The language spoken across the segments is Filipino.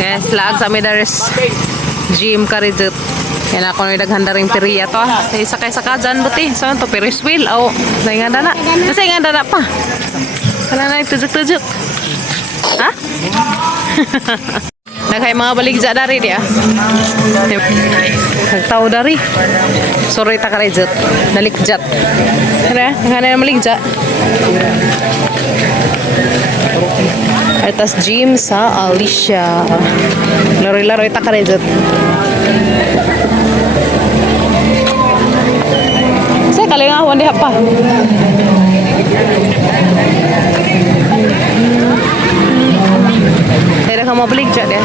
Yes, laag sa Midares gym karidot. Yan ako nung daghanda rin periya to. Isa kay sa kadyan buti. Saan to? Ferris wheel? Oo. Nasay nga dana. Nasay nga dana pa. Wala na tujuk-tujuk. Ha? Naghay mga baligja dari dia. Nagtao dari. Sorry ta karidot. Nalikjat. Kaya, naghanay na maligja. Atas gym sa Alicia. Laro-laro ita karidot. Saya kali ngahwan di apa? Saya kamu beli jak dia.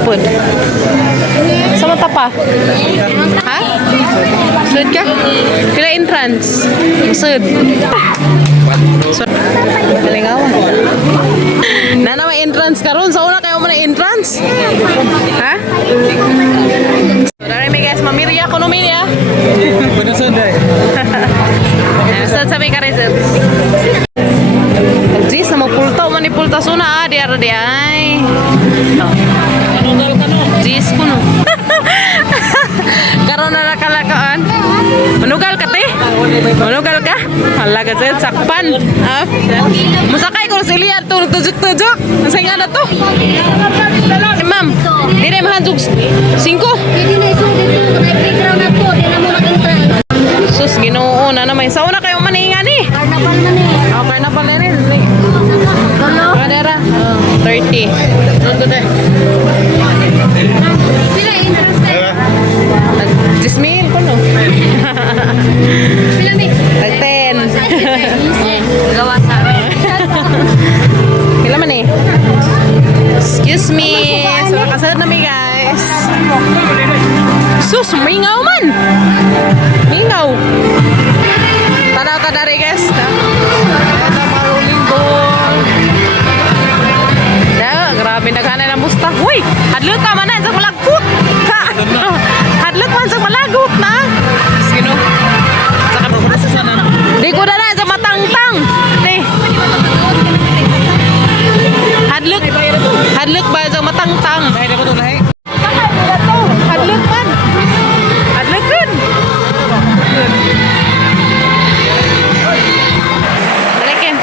Apa? Sama tapa? Ha? Sud ka? Pila entrance? Sud. Galing awan. Nana may entrance karon sa una kayo man entrance? Ha? Dari may guys, mamirya ko no ya. Benar Sunday. Sud sa may karizet. Jis sama pulta man ni pulta suna dia ay. Jis kuno. Karon na nakalakaan. Manugal ka te? Manugal ka? Hala ka sa'yo, sakpan. Musakay ko sa iliyan to, tujuk-tujuk. Nasay nga na to. Ma'am, di na mahanjog 5? Sus, ginoo na naman. Sa una kayo maningan eh. Karnabal na ni. Karnabal na rin. Ano? Kadera? 30. Nandun na. Sila interest na. Jismin ko no. Sila may. Tag 10. Gawa sa amin. Kailan man eh? Excuse me. So, kasad na mi guys. Sus, mingaw man. Mingaw. Tanaw ka dari guys. Ito marunong ball. Grabe naghanay ng musta. Huy, hadlok ka man na sa malagot. Hadlok man sa malagot na. Sino? Di ko na sa matangtang. Di. Hadlok ba sa matangtang? Hadlok man. Hadlok kun. Balikin.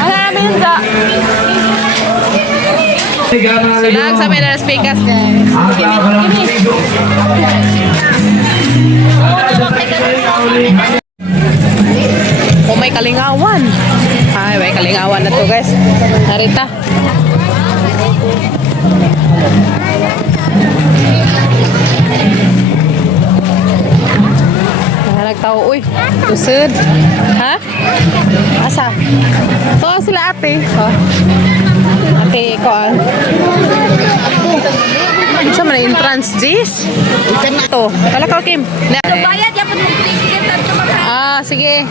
Ano namin sa? Silag sa mga speakers guys. Oh, may kalingawan. Ay, may kalingawan na to guys. Narita. Nagtao, uy. Tusod. Ha? Asa? Ito sila ate. Oh. Ate, ko sa mana entrance Jis? Ito. Kala ka Kim. Bayad ya pun Sige.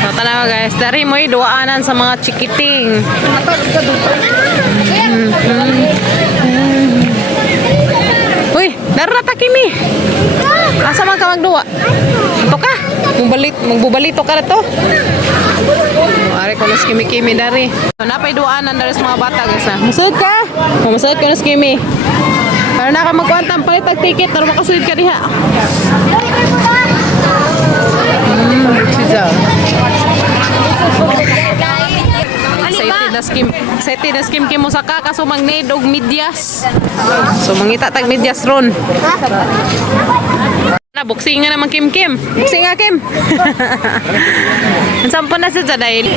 So, tanaw guys. Dari mo duaanan sa mga chikiting. Uy, darata Kimi. Asa man ka magduwa? Ito ka. Magbubalito ka na to. Ari ko nas kimi-kimi dari. So, napay duaanan dari sa mga bata guys ha. Masud ka? Masud ka nas Kimi. Para na ka magkuantang palitag ticket. Para makasud ka diha. Excited na skim mo sa ka kaso mag-need og medyas. So mangita tag medyas ron. Na boxing nga naman Kim. Boxing nga Kim. Sampo na sa dahil.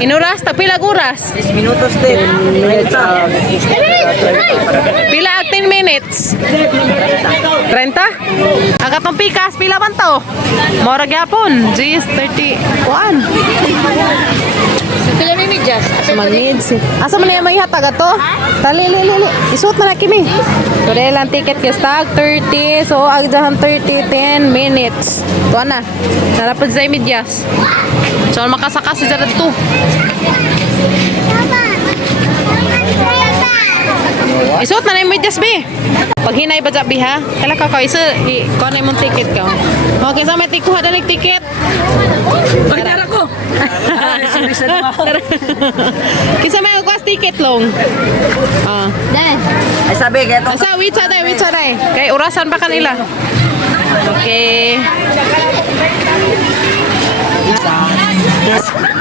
Inuras ta pila oras? 10 minutos din. Pila 10 minutes. 30? Agatong pikas pila man to? Mora gyapon. Gis 31. Pila may medyas. Mag-needs. Asa man yung maghatag ato? Tali. Isuot man na Kimi. So dahil ang ticket kasi tag 30. So agdahan 30, 10 minutes. Ito na. Narapod sa medyas. So makasaka sa dyan ito. Isuot na na yung medyas, be. Pag hinay ba bi ha? Kala ka isu, kuha na yung ticket ka. Okay, sa may tikuha na yung ticket. Pagkara ko. Sinisan mo ako. Kisa may kuha ticket long. Ah. Dad. Ay sabi, kaya itong Asa, wait sa day. Kay orasan pa kanila. Okay.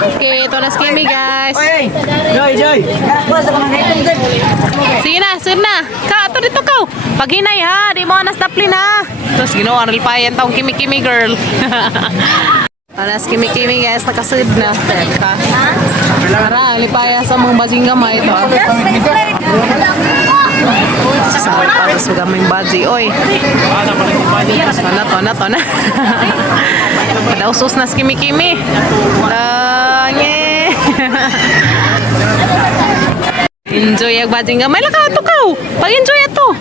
Okay, ito na skimmy guys. Oy, Joy. Basta ka mga itong dad. Sige na. Ka, ato dito ka. Pag hinay ha, di mo anas naplin ha. Tapos ginawa, nalpayan taong kimi-kimi girl. Anas kimi-kimi guys, nakasud na. Tara, lipaya sa mga bajing gamay ito. Sasama pa sa gamay baji. Oy. Tono na. Pada usus na kimi-kimi. Lange. Enjoy ang bajing gamay. Laka ito ka. Pag-enjoy ito.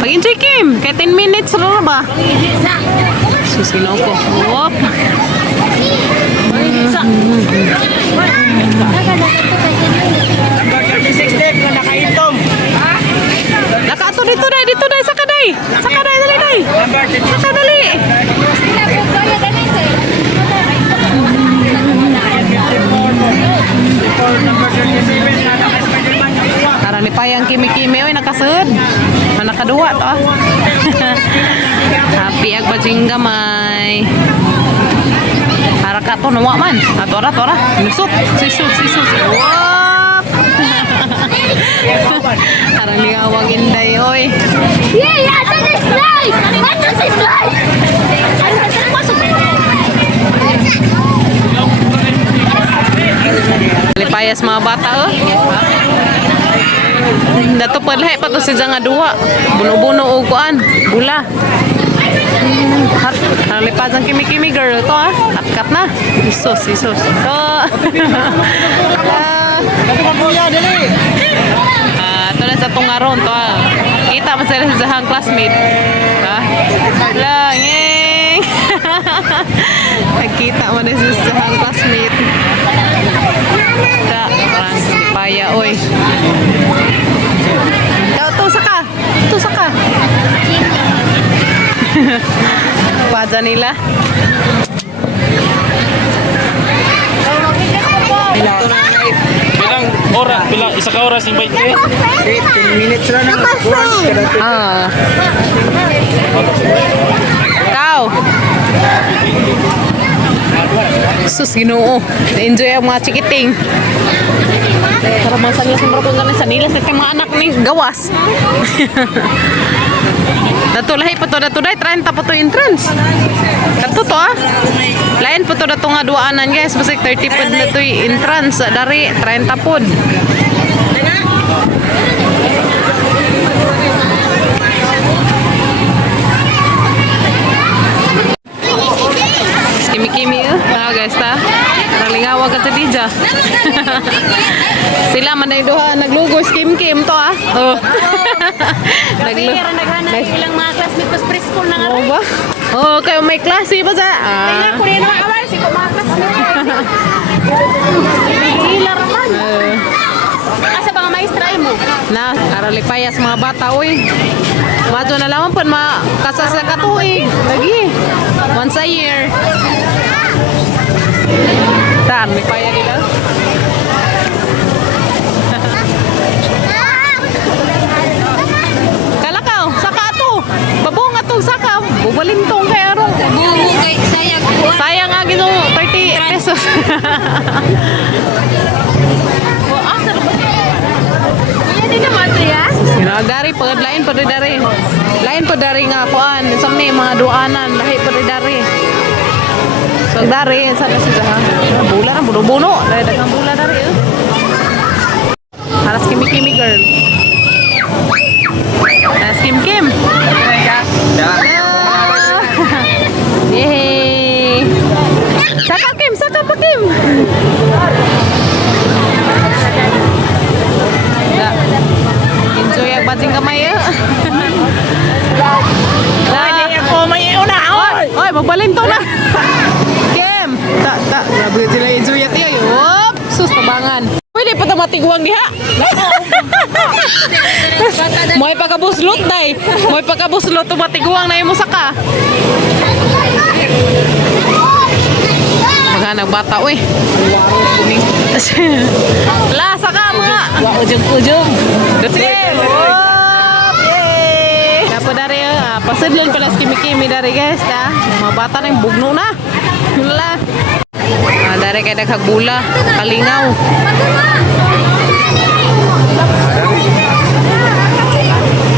Pag-enjoy Kim. Kaya 10 minutes na ba? Susino ko. Wop. Number 36 din, kung nakaitom. Laka ito dito day. Saka day. Dali day. Number 36. Saka dali. Number 37, naka-Spiderman yung kuha. Tara ni payang kimi-kimi. Oy, nakasud. Nakaduwa to ah. Happy ag bajing gamay. Haraka to nawa man. Atora. Nusok. Sisus. Wop. Arang ni awang inday oy. Yeah, that is slide. That is slide. Lipayas mga bata oh. Dato padlahi pa to si nga duwa. Buno-buno og kuan, bula. Hat, lipasan kimi-kimi girl to ah. Kat na. Isos. So, ito na sa tungaron to ah. Kita mo sila sa jahang classmate. Ha? Langeng. Nakita mo na sa jahang classmate. Parang paya oy. Ito saka. Paja nila. Isa ka oras yung bike ko 10 minutes lang ang kuha. Ah. Kau. Sus, Ginoo. Na-enjoy ang mga chikiting. Para masanglas ng marapon sa nila sa mga anak ni gawas. Datulahi pa to, datuday 30 pa to entrance. Kato to ah. Lain pa to dato nga duaanan guys. Basta 30 pa na to entrance. Dari 30 pod. Kimi-kimi guys ta. Nalingawag ka to dija. Sila man ay duha naglugo kim-kim to ah. Oh. Ilang mga classmates ko preschool na nga. Oo ba? Oh, kayo may klase ba sa? Kaya ko rin naman kawal, si ko mga classmates. Hila raman. Asa ba nga maestra mo? Na, aralipayas mga bata oy. Madyo na lamang pun kasasa ka tuig. Lagi. Once a year. Saan? May paya nila? Kalakaw, saka to. Babong atong saka. Bubalintong kay arong. Bumo kay sayang ko. Sayang nga gino 30 pesos. Yan din naman to ya. Dari pagad lain pa dari. Lain pa dari nga kuan. Samni mga duanan lahi pa dari. So dari sa siya. Bula na buno-buno. Dari daghang bula dari. Haras kimi-kimi girl. Haras kim-kim. Yehey. Saka pa Kim. Enjoy ang bajing kamay ya. Oy, magbalinto na. Kim. Tak, grabe sila enjoy at iya. Wop, sus tabangan. matiguang diha. Mo'y pagkabuslot day. Mo'y pagkabuslot tumatiguang na imo saka. Maghanang bata uy. La saka mga. Wa ujung-ujung. Sige. Dapat dari pasidlon pala si Kimi dari guys ta. Mga bata na yung bugno na. Wala. Dari kay daghag bula, kalingaw.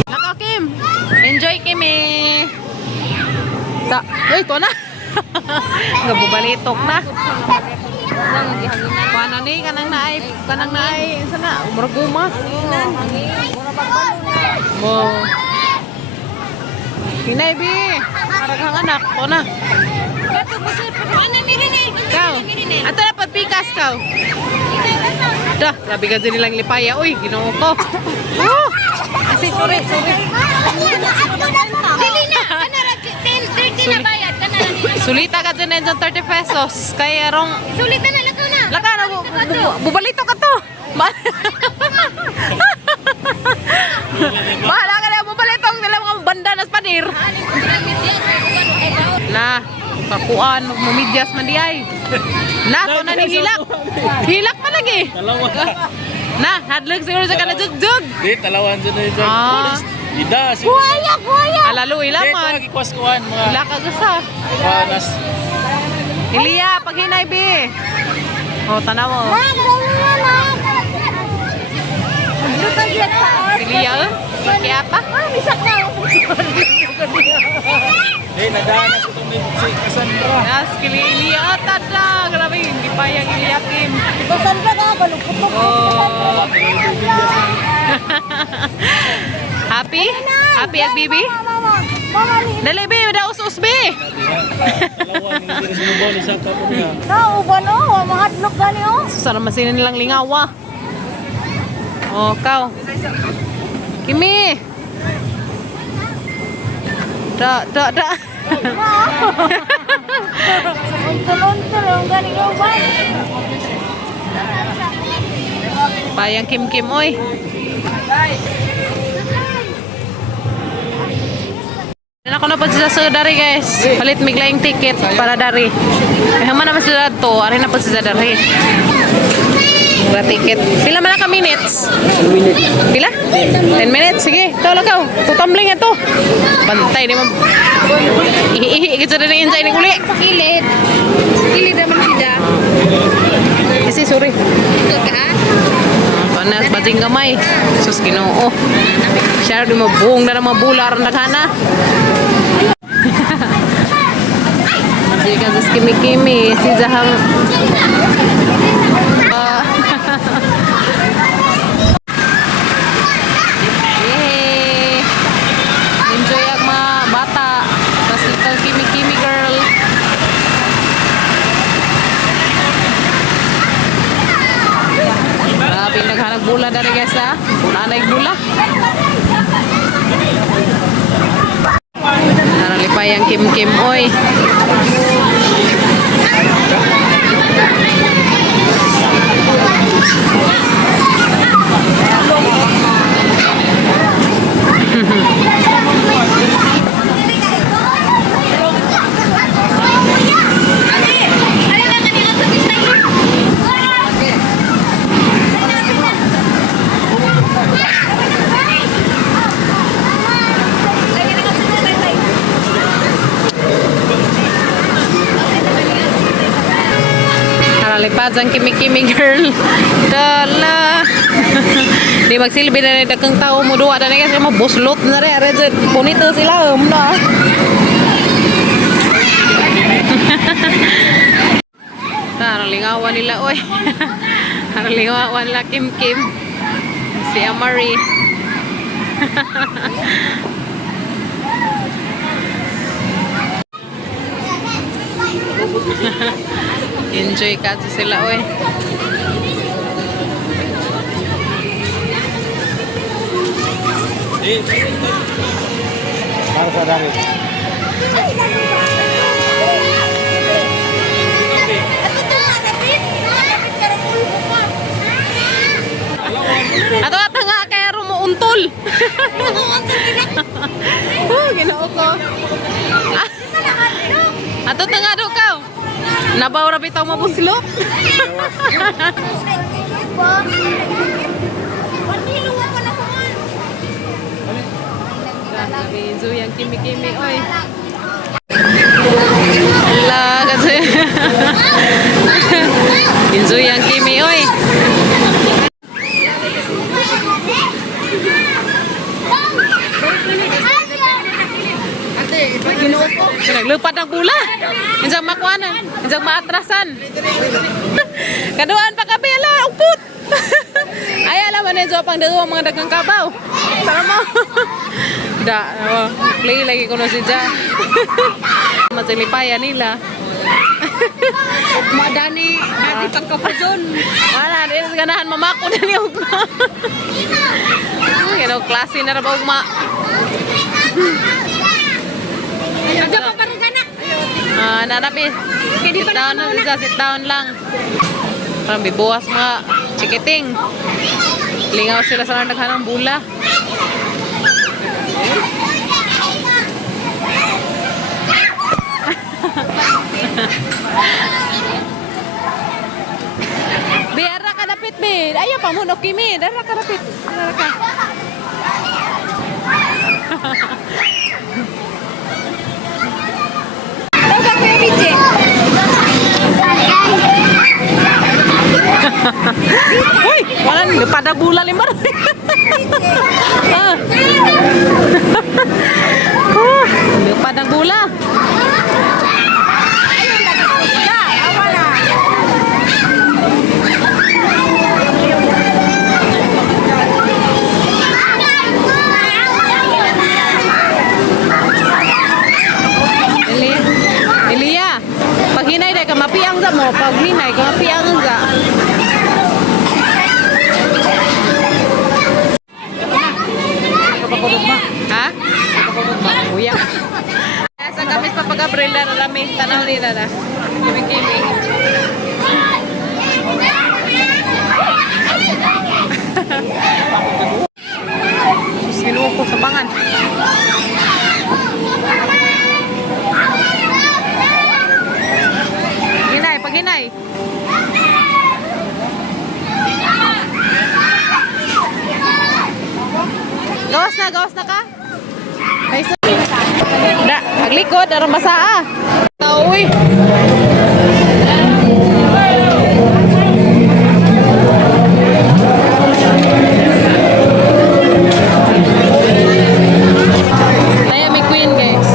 Nako Kim. Enjoy Kimi. Ta, uy to na. Gabubalitok na. Paano ni kanang naay sana umraguma. Mo. Hinay bi. Paraghang anak to na. Kau. Ato na pagpikas kau. Dah, grabe ka din nilang lipaya. Uy, ginoo ko. Oh! Asi, sorry. Dili na. Kanara 30 na bayad. Kanara nila. Sulita ka din ng 30 pesos. Kaya rong... Sulit na lakaw na. Laka na, bubalito ka to. Bahala ka na, bubalito. Nila mga bandanas padir. Na, kakuan, mumidyas man di ay. Na, to na ni hilak. Hilak pa lagi. Talawan. Na, hadlag siguro sa kanajugjug. Di, talawan dyan na ito. Ah. Ida, si... Alalo, Di, ito ilaman. lagi kuwas-kuhan mga... Ila ka gusa. Panas. Ilia, pag hinay, bi. O, tanaw mo. Ilia, kaya pa? Eh, naghahanap ko itong si Kasan pa. Nas, kili Ilia, tada. Grabe, hindi pa yung Ilia, Kim. Happy? Happy at Bibi? Dali, bi. Udah us-us, bi. Talawan, hindi rin sinubaw ni Saka po niya. Susara masinin nilang lingawa. Oh, kau. Kimi. Da. Bayang Kim, oy. Ako na po sa dari guys. Palit miglaing ticket para dari. Haman naman sila to. Ari na po sa dari. Mura ticket. Pila man ka minutes? 2 minutes. Pila? 10 minutes. Sige. Ito lakaw. Tutumbling ito. Bantay ni ma'am. Ihi-ihi. Kita rin yung enjoy ni kuli. Sa kilid. Kilid naman siya. Kasi sorry. Ito ka? Panas. Bading gamay. Sus ginoo. Siya rin mo buong na mga bular na kana. Jadi kan sa kimi-kimi. Si Zahang. Yay! Enjoy ang mga bata. Mas little kimi-kimi girl. Grabe naghanag bula dari guys ha. Bula na bula. Naralipay ang kim-kim oy. Lipad ang kimi-kimi girl. Dala. Di magsilbi na rin dakang tao mo duwa. Dala kasi mabuslot na rin. Aredit. Bonito sila. Na. Naralingawan nila. Oy. Naralingawan nila Kim-Kim. Si Amari. Enjoy ka sila oy. Para sa dami. Ato ata nga kaya rumuuntol. Oh, ginoo ko. Ah. Ato nga do ka. Nabaw ra bitaw mabuslo. Benzo yang kimi-kimi oy. Ala kasi. Benzo yang kimi oy. Naglupad ang bula. Insang makuanan, insang maatrasan. Kaduaan pa kabela, upot. Ay, alam mo na pang dalawa mga dagang kabaw. Tara mo. Da, play lagi ko na si Ja. Matilipaya nila. Madani, dati pagkapujon. Wala, di na ganahan mamako na niya ugma. Klase na rabaw ugma. Nandiyan pa parang ganak. Narapi. Sit down na siya, sit down lang. Parang bibuwas mga chikiting. Lingaw sila sa naghanang bula. Biara ka dapit, be. Ayaw pa mo, no, Kimi. Dara ka dapit. Dara ka. Uy, wala nih pada bulan limbar. Pada gula. Elia, pag hinay dahil ka mapiang ka mo, pag hinay ka mapiang ka. Ha? Uya. Sa kamis pa pag-Abril na rami, tanaw nila na. Kimi-kimi. Sinuwa ko sa bangan. Hinay, pag hinay. Gawas na ka? Ay, so. Da, maglikod, arang basa ah. Uy. Naya may queen, guys.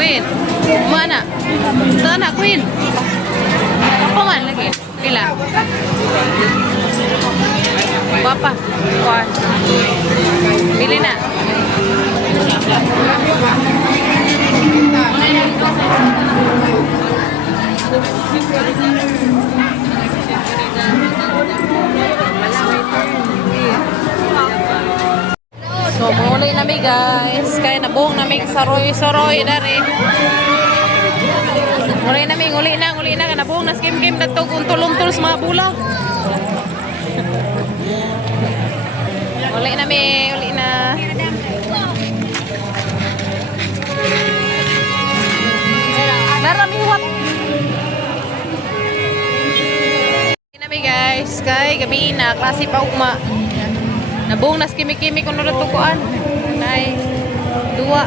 Queen. Mana? Sana Queen. Apa man lagi? Pila. Berapa? Kuan. Pilih nak. So, muli nami guys. Kaya nabuong nami sa Roy dari. Uli na. Nabuong na skim-kim na to. Untol-untol sa mga bula. Uli na. Naramiwat. Uli nami guys. Kaya gabi na. Klase pa ugma. Nabuong na skimi-kimi kung nulatukuan. Nay, dua.